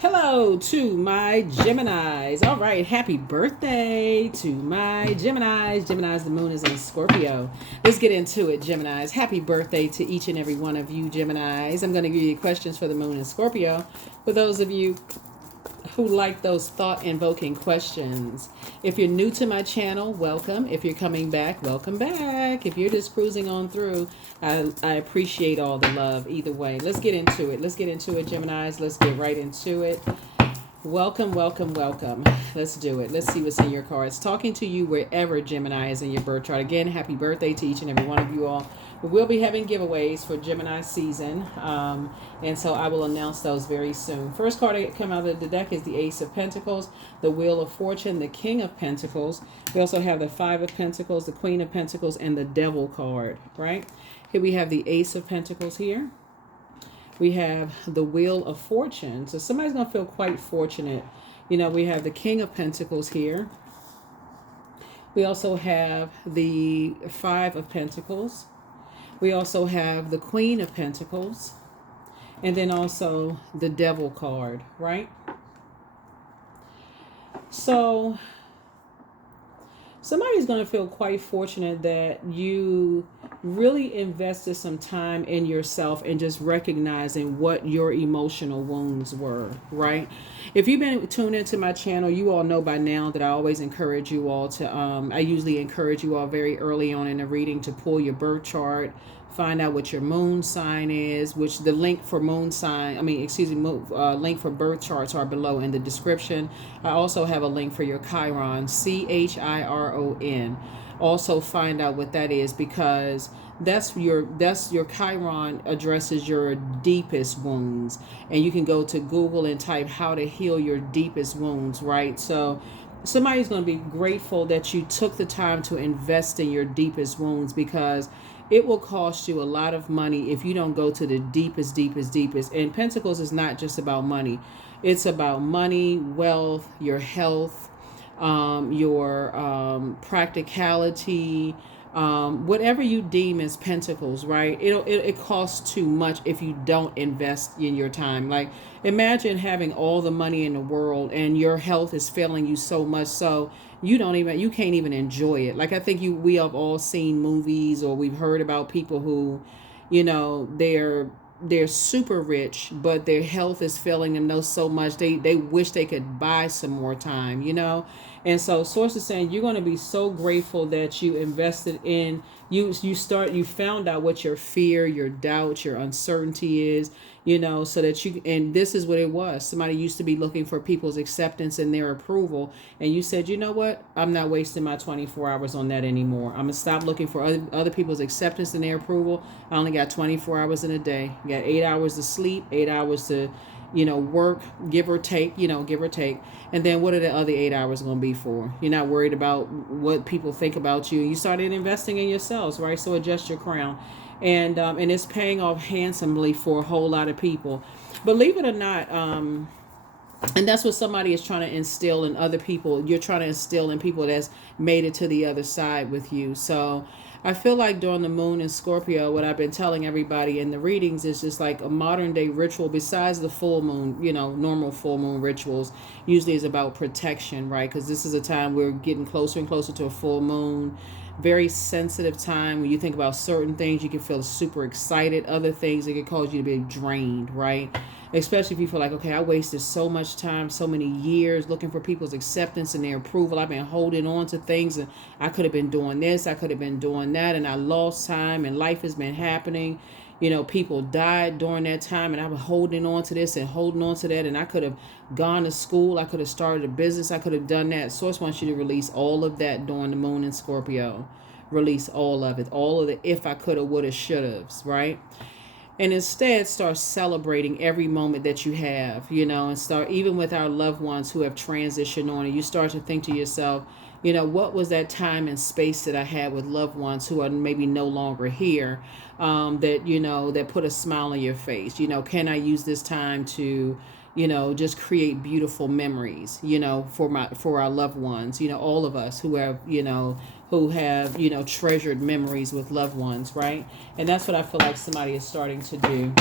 Hello to my Geminis. All right, happy birthday to my Geminis. Geminis, the moon is in Scorpio. Let's get into it, Geminis. Happy birthday to each and every one of you, Geminis. I'm going to give you questions for the moon in Scorpio. For those of you who like those thought-invoking questions. If you're new to my channel, welcome. If you're coming back, welcome back. If you're just cruising on through, I appreciate all the love either way. Let's get into it. Let's get into it, Geminis. Let's get right into it. Welcome, welcome, welcome. Let's do it. Let's see what's in your cards. Talking to you wherever Gemini is in your birth chart. Again, happy birthday to each and every one of you all. We will be having giveaways for Gemini season, and so I will announce those very soon. First card to come out of the deck is the Ace of Pentacles, the Wheel of Fortune, the King of Pentacles. We also have the Five of Pentacles, the Queen of Pentacles, and the Devil card, right? Here we have the Ace of Pentacles here. We have the Wheel of Fortune. So somebody's going to feel quite fortunate. You know, we have the King of Pentacles here. We also have the Five of Pentacles. We also have the Queen of Pentacles. And then also the Devil card, right? So somebody's going to feel quite fortunate that you really invested some time in yourself and just recognizing what your emotional wounds were, right? If you've been tuned into my channel, you all know by now that I always encourage you all to, I usually encourage you all very early on in the reading to pull your birth chart, find out what your moon sign is, which the link for moon sign, link for birth charts are below in the description. I also have a link for your Chiron, Chiron. Also find out what that is, because that's your Chiron addresses your deepest wounds, and you can go to Google and type how to heal your deepest wounds, right? So somebody's going to be grateful that you took the time to invest in your deepest wounds, because it will cost you a lot of money if you don't go to the deepest. And Pentacles is not just about money. It's about money, wealth, your health, your practicality, whatever you deem as Pentacles, right? It costs too much if you don't invest in your time. Like, imagine having all the money in the world and your health is failing you so much so you can't even enjoy it. Like, I think we have all seen movies, or we've heard about people who, you know, they're super rich, but their health is failing them so much they wish they could buy some more time, you know. And so source is saying you're going to be so grateful that you invested in you found out what your fear, your doubt, your uncertainty is, you know, so that and this is what it was. Somebody used to be looking for people's acceptance and their approval, and you said, you know what, I'm not wasting my 24 hours on that anymore. I'm gonna stop looking for other people's acceptance and their approval. I only got 24 hours in a day. You got 8 hours to sleep, 8 hours to, you know, work, give or take. And then what are the other 8 hours going to be for? You're not worried about what people think about you. You started investing in yourselves, right? So adjust your crown. And it's paying off handsomely for a whole lot of people. Believe it or not, and that's what somebody is trying to instill in other people. You're trying to instill in people that's made it to the other side with you. So I feel like during the moon in Scorpio, what I've been telling everybody in the readings is just like a modern day ritual besides the full moon, you know, normal full moon rituals usually is about protection, right? Because this is a time we're getting closer and closer to a full moon. Very sensitive time. When you think about certain things, you can feel super excited. Other things, it can cause you to be drained, right? Especially if you feel like, okay, I wasted so much time, so many years looking for people's acceptance and their approval. I've been holding on to things, and I could have been doing this, I could have been doing that, and I lost time, and life has been happening. You know, people died during that time, and I was holding on to this and holding on to that, and I could have gone to school, I could have started a business, I could have done that. Source wants you to release all of that during the moon in Scorpio. Release all of it, all of the if I could have, would have, should have, right? And instead start celebrating every moment that you have, you know, and start, even with our loved ones who have transitioned on, and you start to think to yourself, you know, what was that time and space that I had with loved ones who are maybe no longer here, that, you know, that put a smile on your face. You know, can I use this time to, you know, just create beautiful memories, you know, for our loved ones, you know, all of us who have, you know, who have, treasured memories with loved ones, right? And that's what I feel like somebody is starting to do,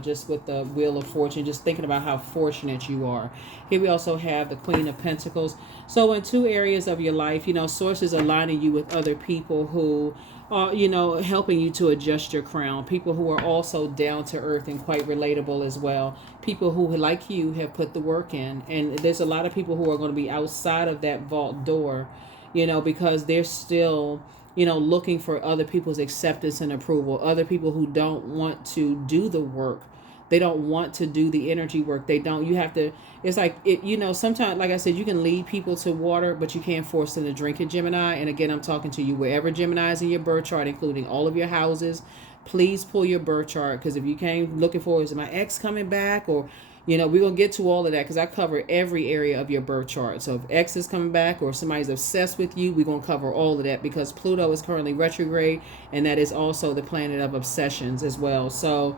just with the Wheel of Fortune, just thinking about how fortunate you are. Here we also have the Queen of Pentacles. So in two areas of your life, sources aligning you with other people who are, helping you to adjust your crown. People who are also down to earth and quite relatable as well. People who, like you, have put the work in. And there's a lot of people who are going to be outside of that vault door, because they're still, looking for other people's acceptance and approval. Other people who don't want to do the work. They don't want to do the energy work. They don't. You have to. It's like it. Sometimes, like I said, you can lead people to water, but you can't force them to drink it, Gemini. And again, I'm talking to you wherever Gemini is in your birth chart, including all of your houses. Please pull your birth chart, because if you came looking for, is my ex coming back, or we're gonna get to all of that, because I cover every area of your birth chart. So if ex is coming back or somebody's obsessed with you, we're gonna cover all of that, because Pluto is currently retrograde, and that is also the planet of obsessions as well. So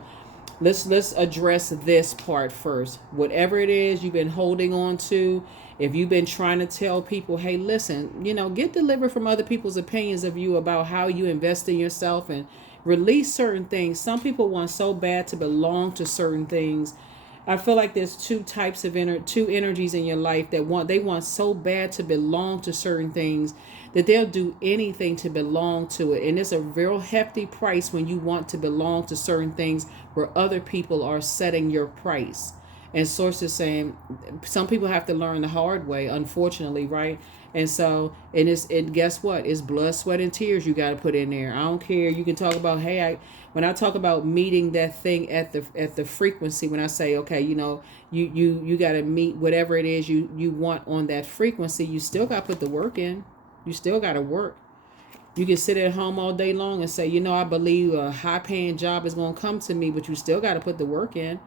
let's address this part first. Whatever it is you've been holding on to, if you've been trying to tell people, hey, listen, get delivered from other people's opinions of you about how you invest in yourself and release certain things. Some people want so bad to belong to certain things. I feel like there's two types of two energies in your life that want so bad to belong to certain things that they'll do anything to belong to it. And it's a real hefty price when you want to belong to certain things where other people are setting your price. And sources saying some people have to learn the hard way, unfortunately, right? And so, and guess what? It's blood, sweat, and tears you got to put in there. I don't care. You can talk about, hey, when I talk about meeting that thing at the frequency, when I say, okay, you got to meet whatever it is you want on that frequency, you still got to put the work in. You still got to work. You can sit at home all day long and say, I believe a high paying job is going to come to me, but you still got to put the work in.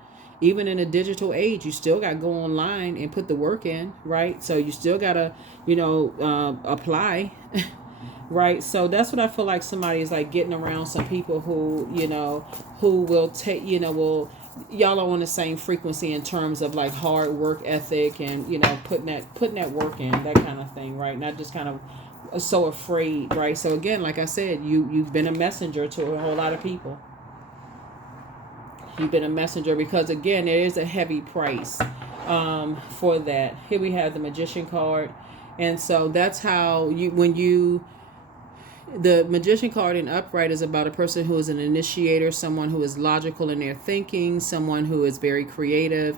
Even in a digital age, you still got to go online and put the work in, right? So you still got to, apply, right? So that's what I feel like somebody is like getting around some people who, who will take, y'all are on the same frequency in terms of like hard work ethic and, putting that work in, that kind of thing, right? Not just kind of so afraid, right? So again, like I said, you've been a messenger to a whole lot of people. You've been a messenger because, again, there is a heavy price for that. Here we have the Magician card. And so that's how the Magician card in upright is about a person who is an initiator, someone who is logical in their thinking, someone who is very creative.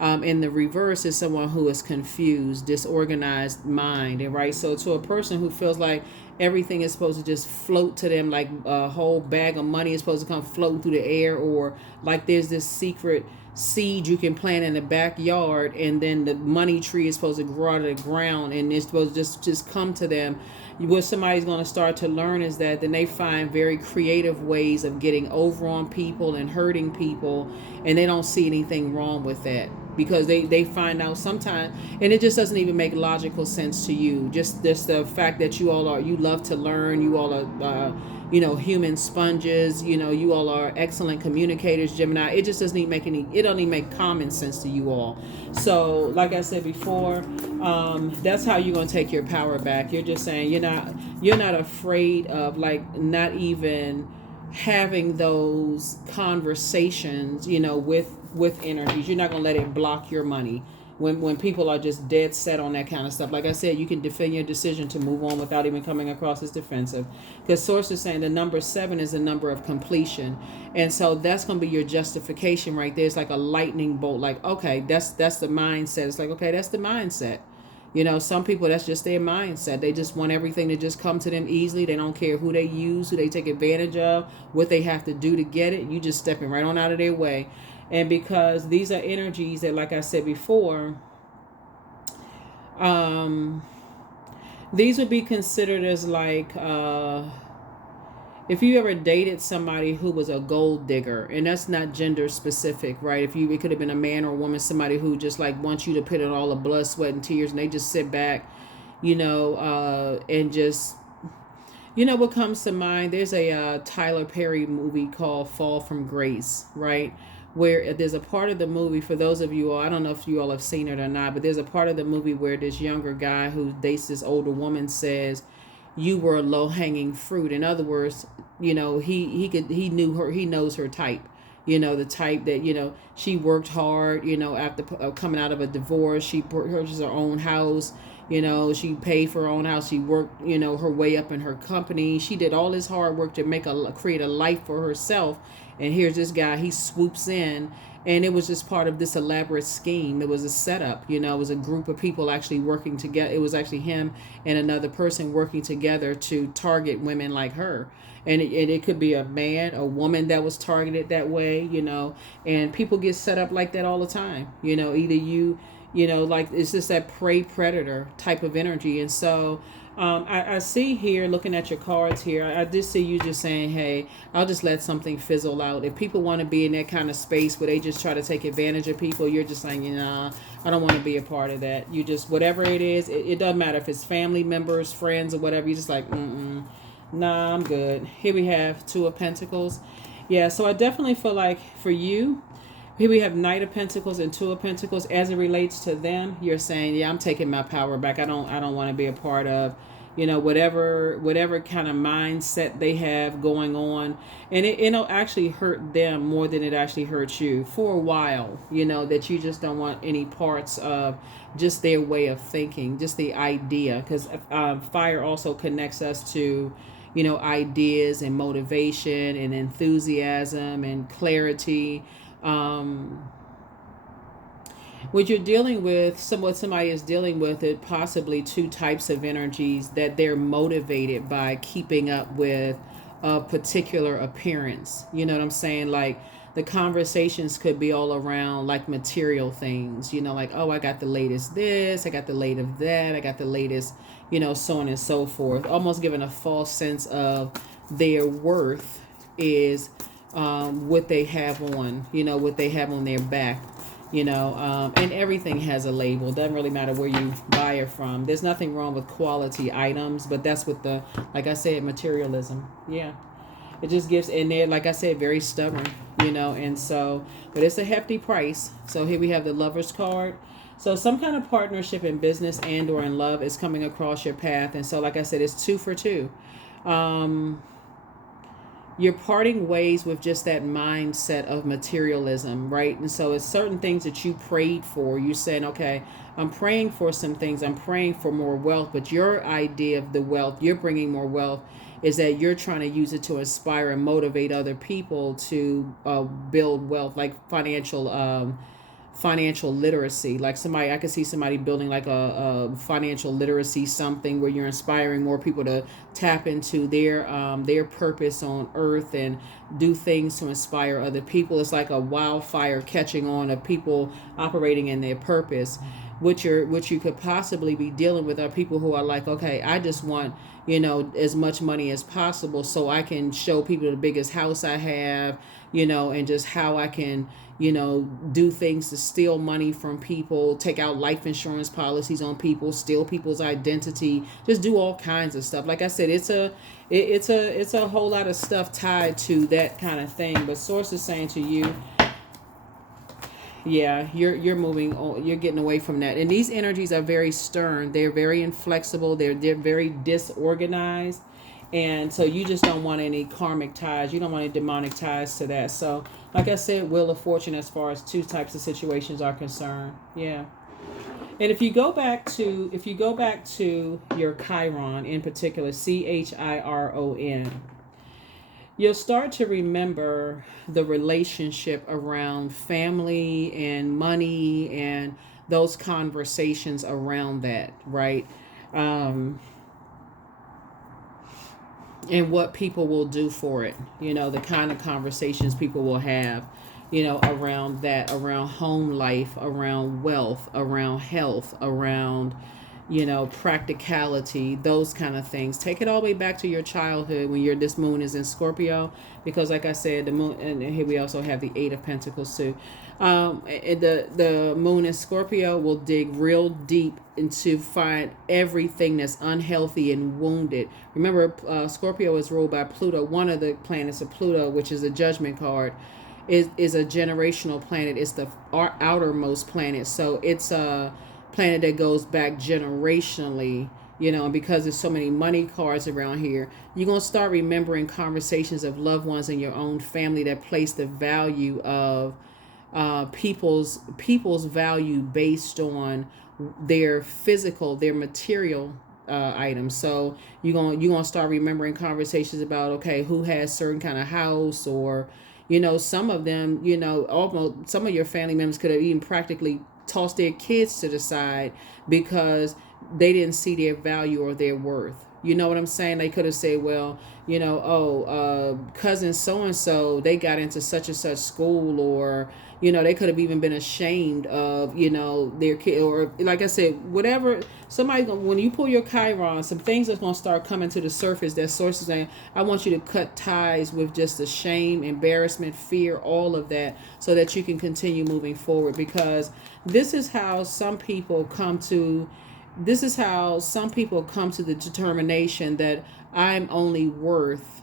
In the reverse is someone who is confused, disorganized mind. And right, so to a person who feels like everything is supposed to just float to them, like a whole bag of money is supposed to come floating through the air, or like there's this secret seed you can plant in the backyard, and then the money tree is supposed to grow out of the ground, and it's supposed to just come to them. What somebody's going to start to learn is that then they find very creative ways of getting over on people and hurting people, and they don't see anything wrong with that, because they find out sometimes, and it just doesn't even make logical sense to you. Just the fact that you love to learn, you all are human sponges, you all are excellent communicators, Gemini. It just doesn't even make common sense to you all. So like I said before, that's how you're going to take your power back. You're just saying you're not afraid of like not even having those conversations, with energies. You're not going to let it block your money. When people are just dead set on that kind of stuff. Like I said, you can defend your decision to move on without even coming across as defensive. Because source is saying the number 7 is the number of completion. And so that's going to be your justification right there. It's like a lightning bolt. Like, okay, that's the mindset. It's like, okay, that's the mindset. Some people, that's just their mindset. They just want everything to just come to them easily. They don't care who they use, who they take advantage of, what they have to do to get it. You just stepping right on out of their way. And because these are energies that, like I said before, these would be considered as like, if you ever dated somebody who was a gold digger, and that's not gender specific, right? It could have been a man or a woman, somebody who just like wants you to put in all the blood, sweat, and tears, and they just sit back, and just, what comes to mind, there's a Tyler Perry movie called Fall from Grace, right? Where there's a part of the movie, for those of you all, I don't know if you all have seen it or not, but there's a part of the movie where this younger guy who dates this older woman says, you were low hanging fruit. In other words, he knows her type. The type that she worked hard. After coming out of a divorce, she purchased her own house. She paid for her own house. She worked, her way up in her company. She did all this hard work to create a life for herself. And here's this guy, he swoops in, and it was just part of this elaborate scheme. It was a setup. It was a group of people actually working together. It was actually him and another person working together to target women like her. And it could be a man, a woman that was targeted that way, and people get set up like that all the time. Either like it's just that prey predator type of energy. And so I see here, looking at your cards here, I did see you just saying, hey, I'll just let something fizzle out. If people want to be in that kind of space where they just try to take advantage of people, you're just saying, I don't want to be a part of that. You just, whatever it is, it doesn't matter if it's family members, friends, or whatever. You're just like, nah, I'm good. Here we have Two of Pentacles. Yeah, so I definitely feel like for you, here we have Knight of Pentacles and Two of Pentacles. As it relates to them, you're saying, yeah, I'm taking my power back. I don't want to be a part of, whatever kind of mindset they have going on. And it'll actually hurt them more than it actually hurts you for a while, that you just don't want any parts of just their way of thinking, just the idea. Because fire also connects us to, ideas and motivation and enthusiasm and clarity. What you're dealing with, what somebody is dealing with, it possibly two types of energies that they're motivated by keeping up with a particular appearance. You know what I'm saying? Like the conversations could be all around like material things, like, oh, I got the latest this, I got the latest that, I got the latest, so on and so forth. Almost giving a false sense of their worth is what they have on, what they have on their back, and everything has a label. Doesn't really matter where you buy it from. There's nothing wrong with quality items, but that's with like I said, materialism. Yeah. It just gives, and they're, like I said, very stubborn, and so, but it's a hefty price. So here we have the Lover's card. So some kind of partnership in business and or in love is coming across your path. And so, like I said, it's 2 for 2. You're parting ways with just that mindset of materialism, right? And so it's certain things that you prayed for. You're saying, okay, I'm praying for some things. I'm praying for more wealth, but your idea of the wealth, you're bringing more wealth, is that you're trying to use it to inspire and motivate other people to build wealth, like financial literacy. Like I could see somebody building like a financial literacy, something where you're inspiring more people to tap into their purpose on earth and do things to inspire other people. It's like a wildfire catching on of people operating in their purpose. What you could possibly be dealing with are people who are like, okay, I just want as much money as possible so I can show people the biggest house I have, and just how I can do things to steal money from people, take out life insurance policies on people, steal people's identity, just do all kinds of stuff. Like I said, it's a whole lot of stuff tied to that kind of thing. But Source is saying to you, yeah, you're moving on, you're getting away from that. And these energies are very stern. They're very inflexible. They're very disorganized. And so you just don't want any karmic ties. You don't want any demonic ties to that. So, like I said, Wheel of Fortune as far as 2 types of situations are concerned. Yeah. And if you go back to your Chiron in particular, Chiron, you'll start to remember the relationship around family and money and those conversations around that, right? And what people will do for it, the kind of conversations people will have, around that, around home life, around wealth, around health, around, practicality, those kind of things. Take it all the way back to your childhood when this moon is in Scorpio, because like I said, the moon, and here we also have the 8 of Pentacles too. The moon in Scorpio will dig real deep into find everything that's unhealthy and wounded. Remember, Scorpio is ruled by Pluto. One of the planets of Pluto, which is a judgment card, is a generational planet. It's the outermost planet. So it's a planet that goes back generationally, And because there's so many money cards around here, you're going to start remembering conversations of loved ones in your own family that place the value of people's value based on their physical, their material items. So you're gonna start remembering conversations about, okay, who has certain kind of house, or some of them, almost some of your family members could have even practically tossed their kids to the side because they didn't see their value or their worth. You know what I'm saying? They could have said, well, cousin so and so, they got into such and such school, or they could have even been ashamed of their kid, or like I said, whatever. Somebody, when you pull your Chiron, some things are going to start coming to the surface that sources saying, I want you to cut ties with just the shame, embarrassment, fear, all of that, so that you can continue moving forward. Because this is how some people come to the determination that I'm only worth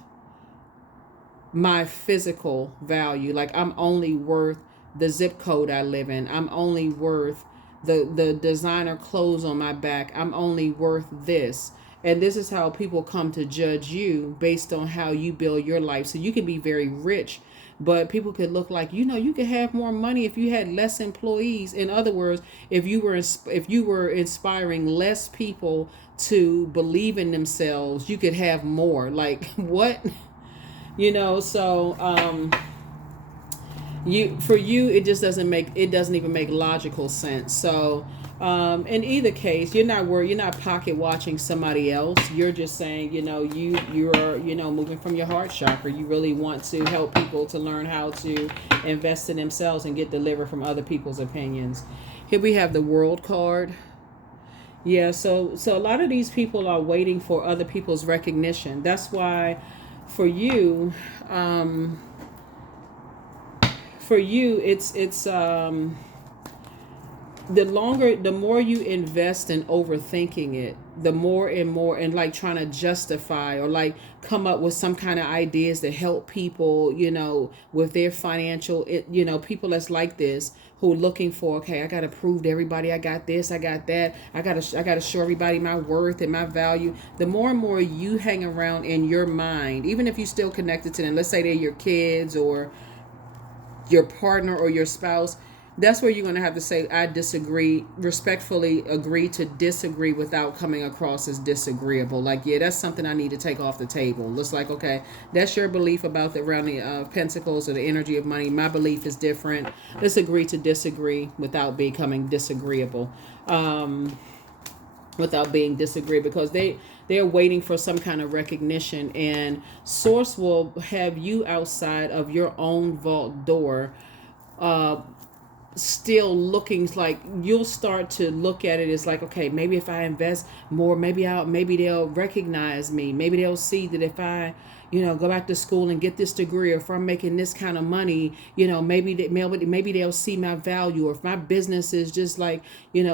my physical value. Like, I'm only worth the zip code I live in. I'm only worth the designer clothes on my back. I'm only worth this. And this is how people come to judge you based on how you build your life. So you can be very rich, but people could look like, you could have more money if you had less employees. In other words, if you were inspiring less people to believe in themselves, you could have more. Like, what? So it just doesn't even make logical sense. So in either case, you're not pocket watching somebody else. You're just saying, you're moving from your heart chakra. You really want to help people to learn how to invest in themselves and get delivered from other people's opinions. Here we have the World card. Yeah, so a lot of these people are waiting for other people's recognition. That's why for you, it's the more you invest in overthinking it, the more and more, and like trying to justify or like come up with some kind of ideas to help people, with their financial, people that's like this, who are looking for, okay, I got to prove to everybody I got this, I got that, I got to show everybody my worth and my value. The more and more you hang around in your mind, even if you're still connected to them, let's say they're your kids or your partner or your spouse, that's where you're going to have to say, I disagree, respectfully agree to disagree without coming across as disagreeable. Like, yeah, that's something I need to take off the table. Looks like, okay, that's your belief about the round of pentacles or the energy of money. My belief is different. Let's agree to disagree without becoming disagreeable. Without being disagreeable, because they're waiting for some kind of recognition, and source will have you outside of your own vault door, still looking. Like, you'll start to look at it as like, okay, maybe if I invest more, maybe they'll recognize me. Maybe they'll see that if I go back to school and get this degree, or if I'm making this kind of money, maybe they'll see my value. Or if my business is just like,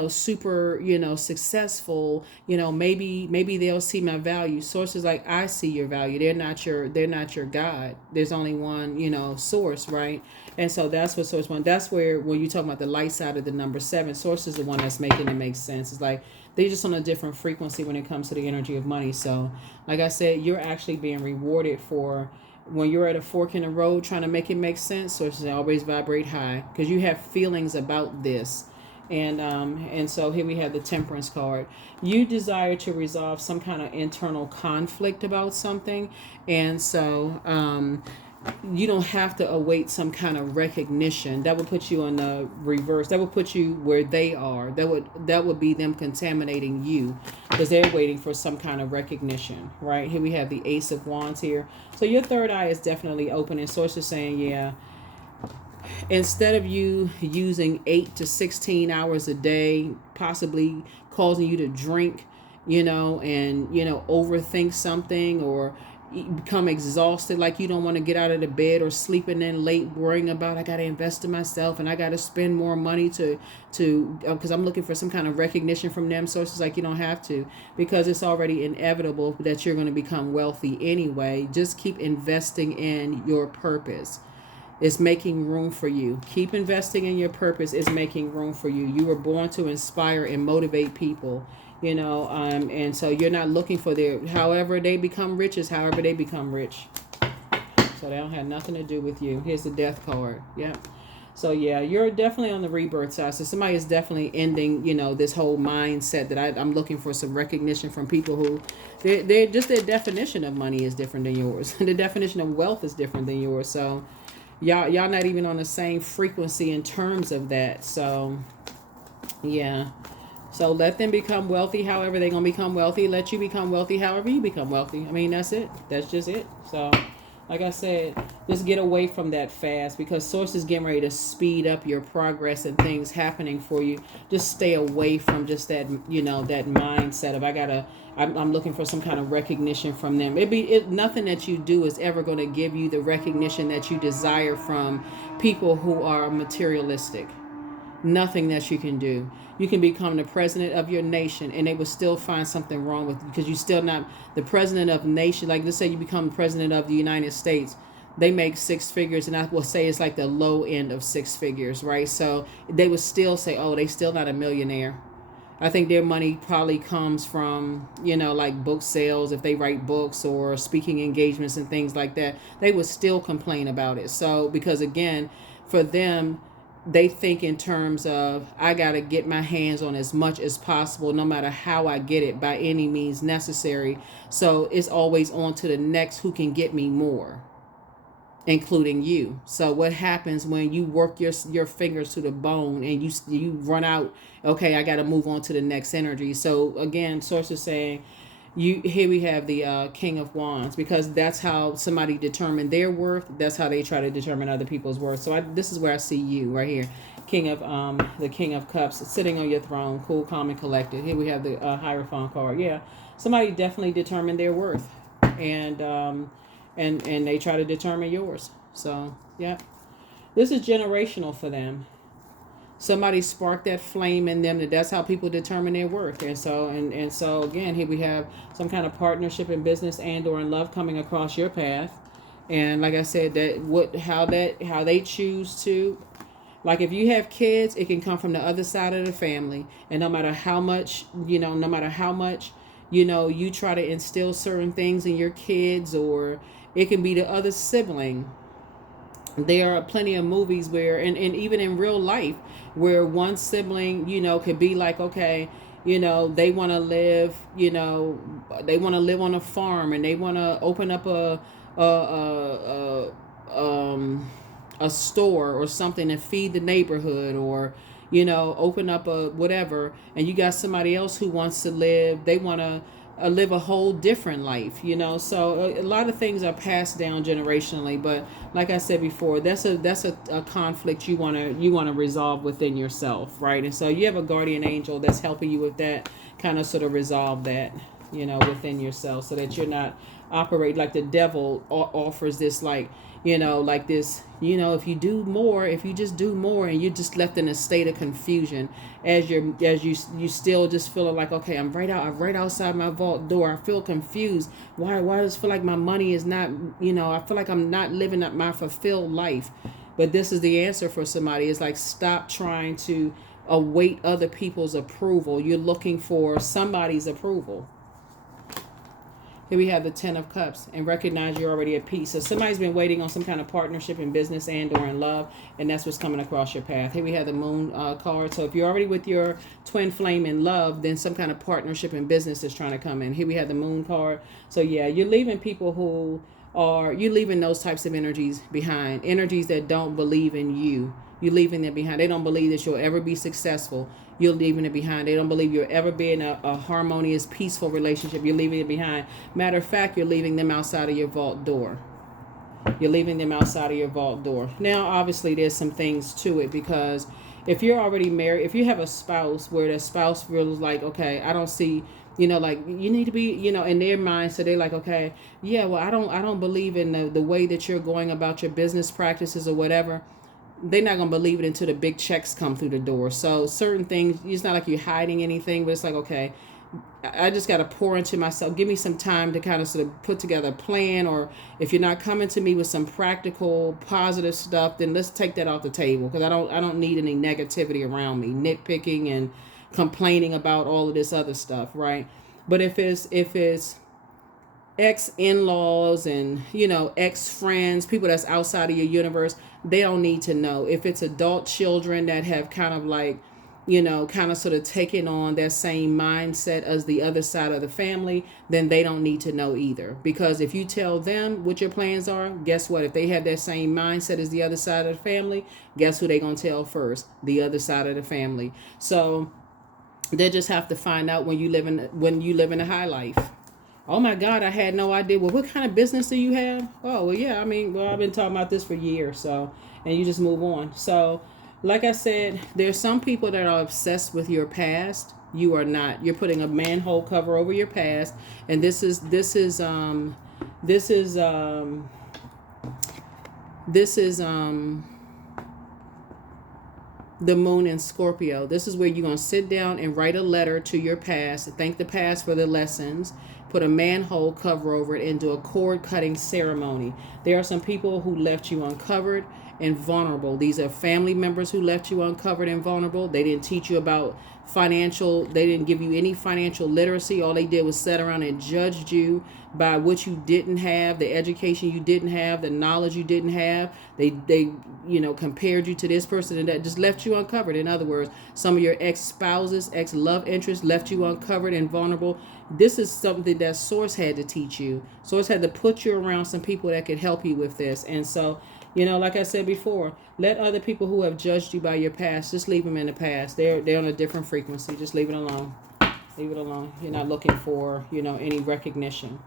super, successful, maybe they'll see my value. Sources like, I see your value. They're not your God. There's only one, source, right? And so that's what source one. That's where, when you talk about the light side of the number 7, source is the one that's making it make sense. It's like they're just on a different frequency when it comes to the energy of money. So, like I said, you're actually being rewarded for when you're at a fork in the road trying to make it make sense. Sources always vibrate high because you have feelings about this. And so here we have the Temperance card. You desire to resolve some kind of internal conflict about something, and so you don't have to await some kind of recognition. That would put you in the reverse. That would put you where they are. That would be them contaminating you, because they're waiting for some kind of recognition, right? Here we have the Ace of Wands here. So your third eye is definitely open, and source is saying, yeah, instead of you using 8 to 16 hours a day, possibly causing you to drink, and overthink something, or become exhausted, like you don't want to get out of the bed, or sleeping in late worrying about, I got to invest in myself and I got to spend more money to because I'm looking for some kind of recognition from them. Sources like, you don't have to, because it's already inevitable that you're going to become wealthy anyway. Just keep investing in your purpose. It's making room for you. Keep investing in your purpose. It's making room for you. You were born to inspire and motivate people, and so you're not looking for their, however they become rich is however they become rich. So they don't have nothing to do with you. Here's the death card. Yeah. So yeah, you're definitely on the rebirth side. So somebody is definitely ending, this whole mindset that I'm looking for some recognition from people who, they're just, their definition of money is different than yours. The definition of wealth is different than yours. So y'all not even on the same frequency in terms of that. So yeah. So let them become wealthy however they're going to become wealthy. Let you become wealthy however you become wealthy. I mean, that's it. That's just it. So like I said, just get away from that fast, because Source is getting ready to speed up your progress and things happening for you. Just stay away from just that, that mindset of I'm looking for some kind of recognition from them. Nothing that you do is ever going to give you the recognition that you desire from people who are materialistic. Nothing that you can do. You can become the president of your nation and they will still find something wrong with you, because you're still not the president of nation. Like, let's say you become president of the United States. They make six figures, and I will say it's like the low end of six figures, right? So they would still say, oh, they still not a millionaire. I think their money probably comes from, like book sales, if they write books or speaking engagements and things like that. They would still complain about it. So, because again, for them, they think in terms of, I got to get my hands on as much as possible, no matter how I get it, by any means necessary. So it's always on to the next who can get me more, including you. So what happens when you work your fingers to the bone and you run out? Okay, I got to move on to the next energy. So again, Source is saying, here we have the King of Wands, because that's how somebody determined their worth. That's how they try to determine other people's worth. So this is where I see you right here, the King of Cups, sitting on your throne, cool, calm, and collected. Here we have the Hierophant card. Yeah, somebody definitely determined their worth, and they try to determine yours. So yeah, this is generational for them. Somebody sparked that flame in them. That's how people determine their worth. And so again, here we have some kind of partnership in business and or in love coming across your path. And like I said, how they choose to, like, if you have kids, it can come from the other side of the family. And no matter how much you try to instill certain things in your kids, or it can be the other sibling. There are plenty of movies where, and even in real life, where one sibling, could be like, okay, they want to live, on a farm, and they want to open up a store or something and feed the neighborhood, or open up a whatever, and you got somebody else who wants to live, they want to live a whole different life, so a lot of things are passed down generationally. But like I said before, that's a conflict you want to resolve within yourself, right? And so you have a guardian angel that's helping you with that, kind of sort of resolve that, within yourself, so that you're not operate like the devil offers this, like, like this, if you just do more, and you're just left in a state of confusion as you still just feeling like, okay, I'm right outside my vault door. I feel confused. Why does it feel like my money is not, I feel like I'm not living up my fulfilled life. But this is the answer for somebody. It's like, stop trying to await other people's approval. You're looking for somebody's approval. Here we have the 10 of Cups, and recognize you're already at peace. So somebody's been waiting on some kind of partnership in business and or in love, and that's what's coming across your path. Here we have the Moon card. So if you're already with your twin flame in love, then some kind of partnership in business is trying to come in. Here we have the Moon card. So yeah, you're leaving people you're leaving those types of energies behind, energies that don't believe in you. You're leaving them behind. They don't believe that you'll ever be successful. You're leaving it behind. They don't believe you'll ever be in a harmonious, peaceful relationship. You're leaving it behind. Matter of fact, you're leaving them outside of your vault door. You're leaving them outside of your vault door. Now, obviously, there's some things to it, because if you're already married, if you have a spouse where the spouse feels like, okay, I don't see, like, you need to be, in their mind, so they're like, okay, yeah, well, I don't believe in the way that you're going about your business practices or whatever. They're not going to believe it until the big checks come through the door. So certain things, it's not like you're hiding anything, but it's like, okay, I just got to pour into myself. Give me some time to kind of sort of put together a plan. Or if you're not coming to me with some practical, positive stuff, then let's take that off the table, because I don't need any negativity around me, nitpicking and complaining about all of this other stuff, right? But if it's ex in-laws and ex friends, people that's outside of your universe, they don't need to know. If it's adult children that have kind of like kind of sort of taking on that same mindset as the other side of the family, then they don't need to know either. Because if you tell them what your plans are, guess what? If they have that same mindset as the other side of the family, guess who they gonna tell first? The other side of the family. So they just have to find out when you live in a high life. Oh my God, I had no idea. Well, what kind of business do you have? Oh, well, yeah, I've been talking about this for years. So, and you just move on. So, like I said, there's some people that are obsessed with your past. You are not. You're putting a manhole cover over your past. And this is the moon in Scorpio. This is where you're going to sit down and write a letter to your past, thank the past for the lessons, put a manhole cover over it, and do a cord cutting ceremony. There are some people who left you uncovered and vulnerable. These are family members who left you uncovered and vulnerable. They didn't teach you about they didn't give you any financial literacy. All they did was sit around and judged you by what you didn't have, the education you didn't have, the knowledge you didn't have. They compared you to this person, and that just left you uncovered. In other words, some of your ex-spouses, ex-love interests left you uncovered and vulnerable. This is something that Source had to teach you. Source had to put you around some people that could help you with this. And so, like I said before, let other people who have judged you by your past, just leave them in the past. They're on a different frequency. Just leave it alone. Leave it alone. You're not looking for, any recognition.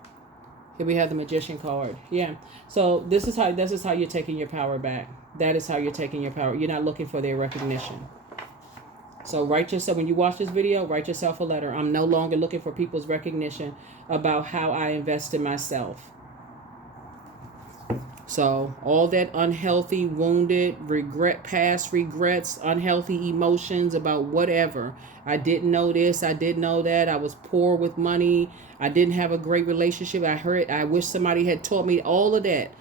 Here we have the Magician card. Yeah. So this is how you're taking your power back. That is how you're taking your power. You're not looking for their recognition. So write yourself, when you watch this video, write yourself a letter. I'm no longer looking for people's recognition about how I invest in myself. So all that unhealthy, wounded, past regrets, unhealthy emotions about whatever. I didn't know this. I didn't know that. I was poor with money. I didn't have a great relationship. I wish somebody had taught me. All of that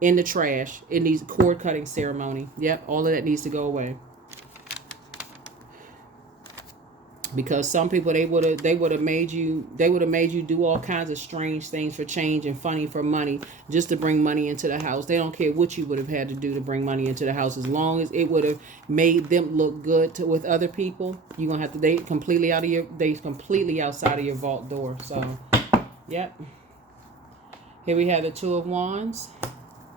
in the trash in these cord cutting ceremony. Yep, all of that needs to go away. Because some people, they would have made you do all kinds of strange things for change and funny for money, just to bring money into the house. They don't care what you would have had to do to bring money into the house, as long as it would have made them look good with other people. You're gonna have to, they completely outside of your vault door. So yep. Here we have the Two of Wands.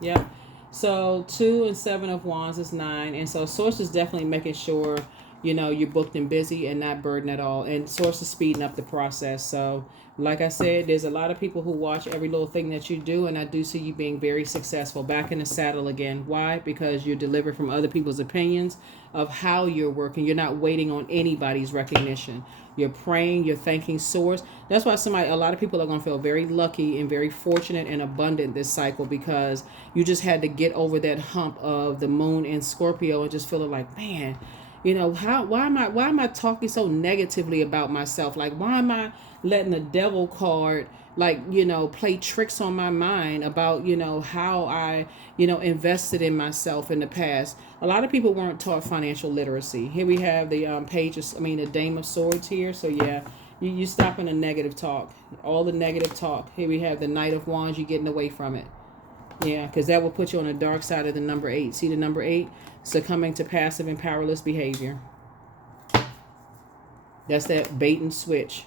Yep. So 2 and 7 of Wands is 9. And so Source is definitely making sure you're booked and busy and not burdened at all. And Source is speeding up the process. So, like I said, there's a lot of people who watch every little thing that you do. And I do see you being very successful. Back in the saddle again. Why? Because you're delivered from other people's opinions of how you're working. You're not waiting on anybody's recognition. You're praying. You're thanking Source. That's why a lot of people are going to feel very lucky and very fortunate and abundant this cycle. Because you just had to get over that hump of the moon in Scorpio and just feeling like, man, why am I talking so negatively about myself? Like, why am I letting the devil card, play tricks on my mind about, how I, invested in myself in the past? A lot of people weren't taught financial literacy. Here we have the the Dame of Swords here. So yeah, you stopping the negative talk, all the negative talk. Here we have the Knight of Wands. You're getting away from it. Yeah, because that will put you on the dark side of the number 8. See the number 8? Succumbing to passive and powerless behavior. That's that bait and switch.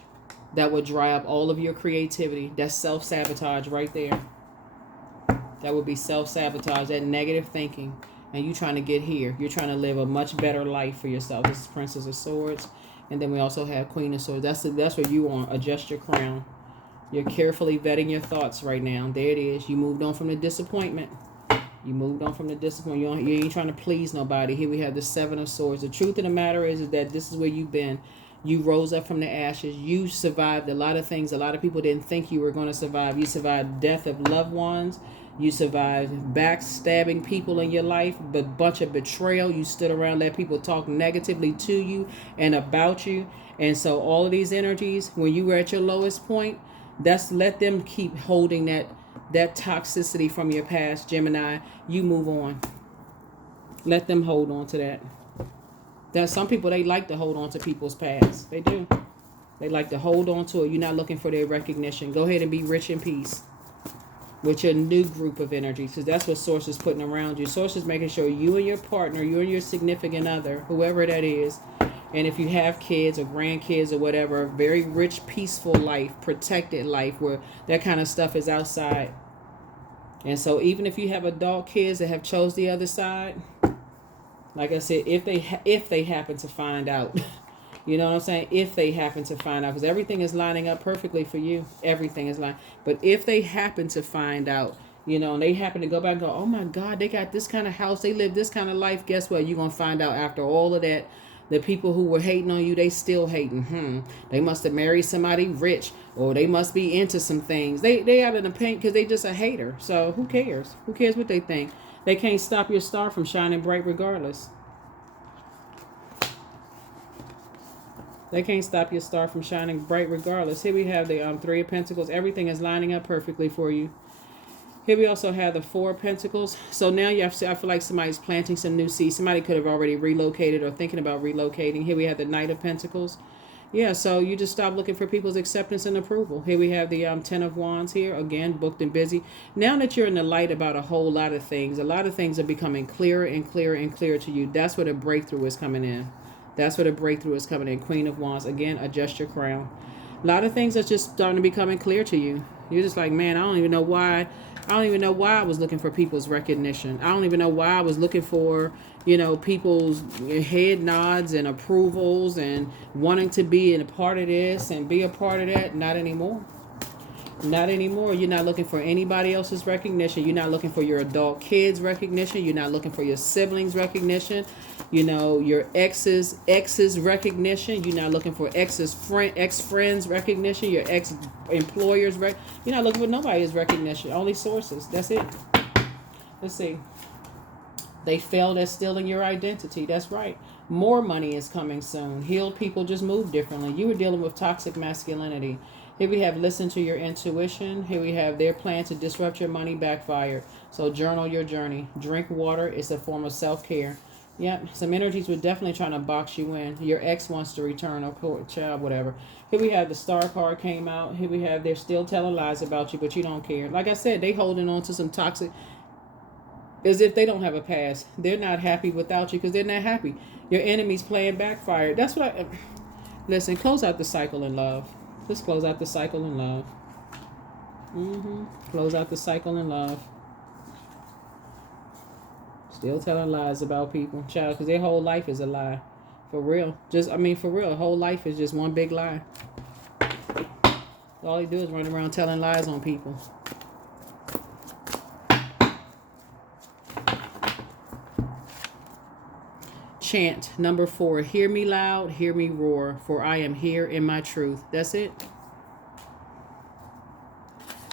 That will dry up all of your creativity. That's self-sabotage right there. That would be self-sabotage, that negative thinking. And you trying to get here. You're trying to live a much better life for yourself. This is Princess of Swords. And then we also have Queen of Swords. That's where you want to adjust your crown. You're carefully vetting your thoughts right now. There it is. You moved on from the disappointment. You ain't trying to please nobody. Here we have the 7 of Swords. The truth of the matter is that this is where you've been. You rose up from the ashes. You survived a lot of things a lot of people didn't think you were going to survive. You survived death of loved ones. You survived backstabbing people in your life, but bunch of betrayal. You stood around, let people talk negatively to you and about you. And so all of these energies, when you were at your lowest point, that's let them keep holding that toxicity from your past, Gemini. You move on. Let them hold on to that. There's some people, they like to hold on to people's past. They do. They like to hold on to it. You're not looking for their recognition. Go ahead and be rich in peace with your new group of energies, because that's what Source is putting around you. Source is making sure you and your partner, you and your significant other, whoever that is, and if you have kids or grandkids or whatever, very rich, peaceful life, protected life, where that kind of stuff is outside. And so even if you have adult kids that have chose the other side, like I said, if they happen to find out, you know what I'm saying? If they happen to find out, because everything is lining up perfectly for you. Everything is lining. But if they happen to find out, you know, and they happen to go back and go, oh my God, they got this kind of house, they live this kind of life. Guess what? You're going to find out after all of that, the people who were hating on you, they still hating. They must have married somebody rich, or they must be into some things. They out of the paint because they just a hater. So who cares? Who cares what they think? They can't stop your star from shining bright regardless. They can't stop your star from shining bright regardless. Here we have the Three of Pentacles. Everything is lining up perfectly for you. Here we also have the Four of Pentacles. So now I feel like somebody's planting some new seeds. Somebody could have already relocated or thinking about relocating. Here we have the Knight of Pentacles. Yeah, so you just stop looking for people's acceptance and approval. Here we have the Ten of Wands here. Again, booked and busy. Now that you're in the light about a whole lot of things are becoming clearer and clearer and clearer to you. That's where the breakthrough is coming in. That's where the breakthrough is coming in. Queen of Wands. Again, adjust your crown. A lot of things are just starting to becoming clear to you. You're just like, man, I don't even know why I was looking for people's recognition. I don't even know why I was looking for, you know, people's head nods and approvals and wanting to be a part of this and be a part of that. Not anymore. Not anymore. You're not looking for anybody else's recognition. You're not looking for your adult kids' recognition. You're not looking for your siblings' recognition. You know, your ex's recognition. You're not looking for ex-friends' recognition. Your ex-employers' You're not looking for nobody's recognition. Only Sources. That's it. Let's see. They failed at stealing your identity. That's right. More money is coming soon. Healed people just move differently. You were dealing with toxic masculinity. Here we have listen to your intuition. Here we have their plan to disrupt your money backfired. So journal your journey. Drink water. It's a form of self-care. Yep, some energies were definitely trying to box you in. Your ex wants to return, or child, whatever. Here we have the Star card came out. Here we have they're still telling lies about you, but you don't care. Like I said, they holding on to some toxic, as if they don't have a past. They're not happy without you because they're not happy. Your enemy's playing backfire. That's what listen, close out the cycle in love. Let's close out the cycle in love. Close out the cycle in love. Still telling lies about people, child, because their whole life is a lie. For real. For real, whole life is just one big lie. All they do is run around telling lies on people. Chant number 4. Hear me loud, hear me roar, for I am here in my truth. That's it.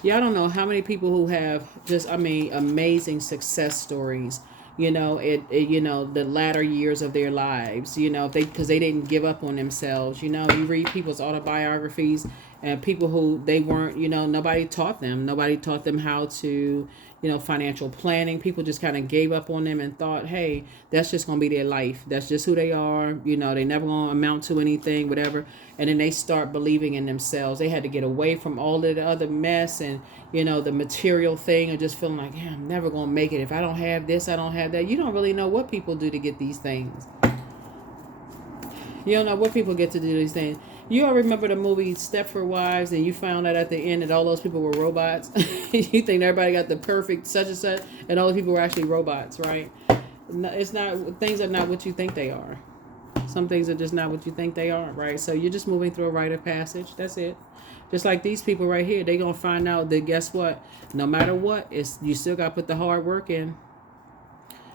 Y'all don't know how many people who have just, amazing success stories. You know, the latter years of their lives, you know, because they didn't give up on themselves. You know, you read people's autobiographies and people who they weren't, you know, nobody taught them how to, you know, financial planning. People just kind of gave up on them and thought, hey, that's just going to be their life. That's just who they are. You know, they never going to amount to anything, whatever. And then they start believing in themselves. They had to get away from all of the other mess and, you know, the material thing, and just feeling like, yeah, I'm never going to make it. If I don't have this, I don't have that. You don't really know what people do to get these things. You don't know what people get to do these things. You all remember the movie Stepford Wives, and you found out at the end that all those people were robots? You think everybody got the perfect such and such, and all the people were actually robots, right? No, it's not. Things are not what you think they are. Some things are just not what you think they are, right? So you're just moving through a rite of passage. That's it. Just like these people right here, they're going to find out that, guess what? No matter what, you still got to put the hard work in.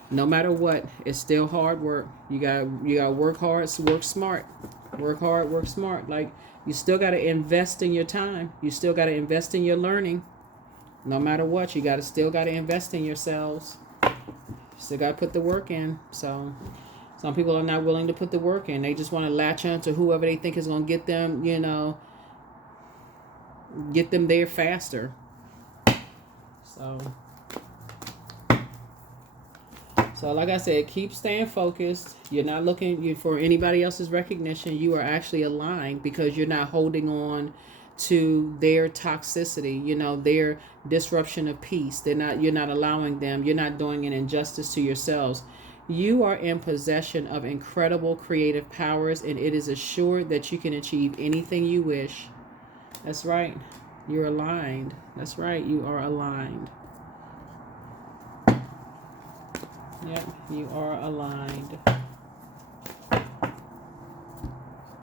No matter what, it's still hard work. You got to work hard, work smart. Work hard, work smart. Like, you still got to invest in your time. You still got to invest in your learning. No matter what, you still got to invest in yourselves. Still got to put the work in. So some people are not willing to put the work in. They just want to latch on to whoever they think is going to get them, get them there faster. So like I said, keep staying focused. You're not looking for anybody else's recognition. You are actually aligned because you're not holding on to their toxicity, their disruption of peace. You're not allowing them. You're not doing an injustice to yourselves. You are in possession of incredible creative powers, and it is assured that you can achieve anything you wish. That's right. You're aligned. That's right. You are aligned. Yep, you are aligned.